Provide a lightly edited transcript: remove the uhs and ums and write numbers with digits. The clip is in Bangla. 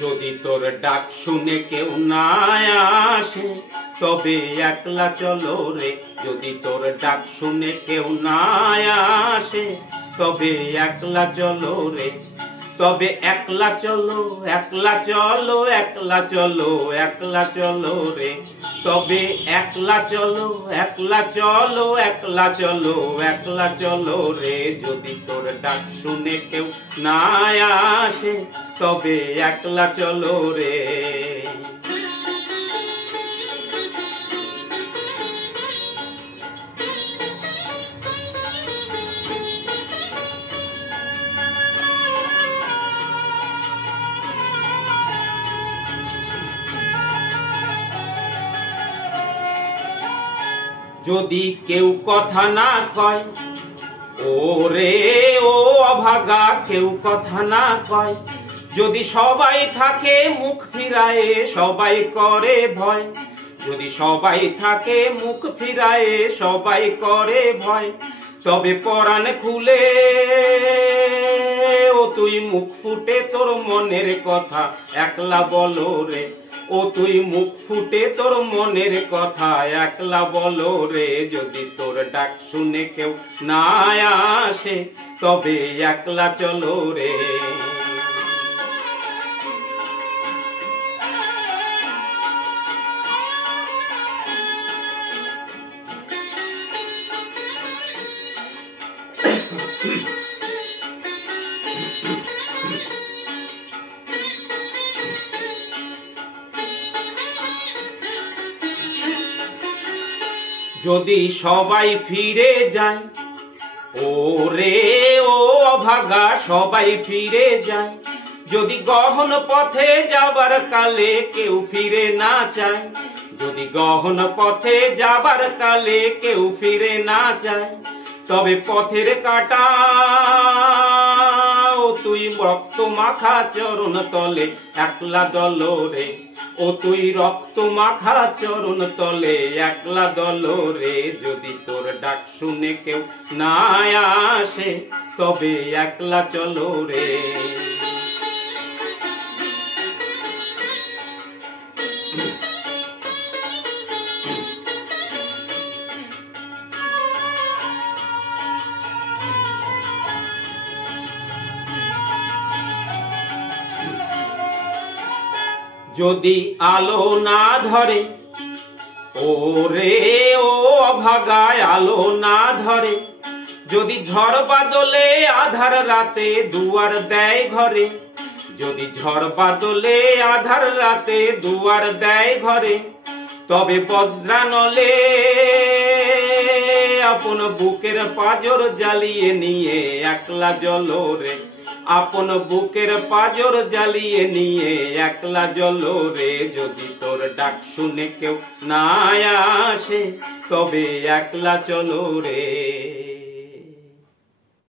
যদি তোর ডাক শুনে কেউ না আসে তবে একলা চলো রে। যদি তোর ডাক শুনে কেউ না আসে তবে একলা চলো রে। তবে একলা চলো, একলা চলো, একলা চলো, একলা চলো রে। তবে একলা চলো, একলা চলো, একলা চলো, একলা চলো রে। যদি তোর ডাক শুনে কেউ না আসে তবে একলা চলো রে। যদি কেউ কথা না কয়, ও রে ও অভাগা, কেউ কথা না কয়। যদি সবাই থাকে মুখ ফিরায়ে, সবাই করে ভয়। যদি সবাই থাকে মুখ ফিরায়ে, সবাই করে ভয়। তবে পরাণ খুলে ও তুই মুখ ফুটে তোর মনের কথা একলা বলো রে। ও তুই মুখ ফুটে তোর মনের কথা একলা বলো রে। যদি তোর ডাক শুনে কেউ না আসে তবে একলা চলো রে। যদি সবাই ফিরে যায়, ও রে ও অভাগা, সবাই ফিরে যায়। যদি গহন পথে যাবার কালে কেউ ফিরে না চায়, যদি গহন পথে যাবার কালে কেউ ফিরে না চায়, তবে পথের কাটা ও তুই রক্ত মাখা চরণ তলে একলা দল রে। ও তুই রক্ত মাখা চরণ তলে একলা দল রে। যদি তোর ডাক শুনে কেউ না আসে তবে একলা চলো রে। যদি আলো না ধরে, ও রে ও অভাগায় আলো না ধরে। যদি ঝড় বাদলে আধার রাতে দুয়ার দেয় ঘরে। যদি ঝড় বাদলে আধার রাতে দুয়ার দেয় ঘরে। তবে বজ্রানলে আপন বুকের পাঁজর জ্বালিয়ে নিয়ে একলা জ্বলো রে। আপন বুকের পাঁজর জ্বালিয়ে নিয়ে একলা জ্বলো রে। যদি তোর ডাক শুনে কেউ না আসে তবে একলা চলো রে।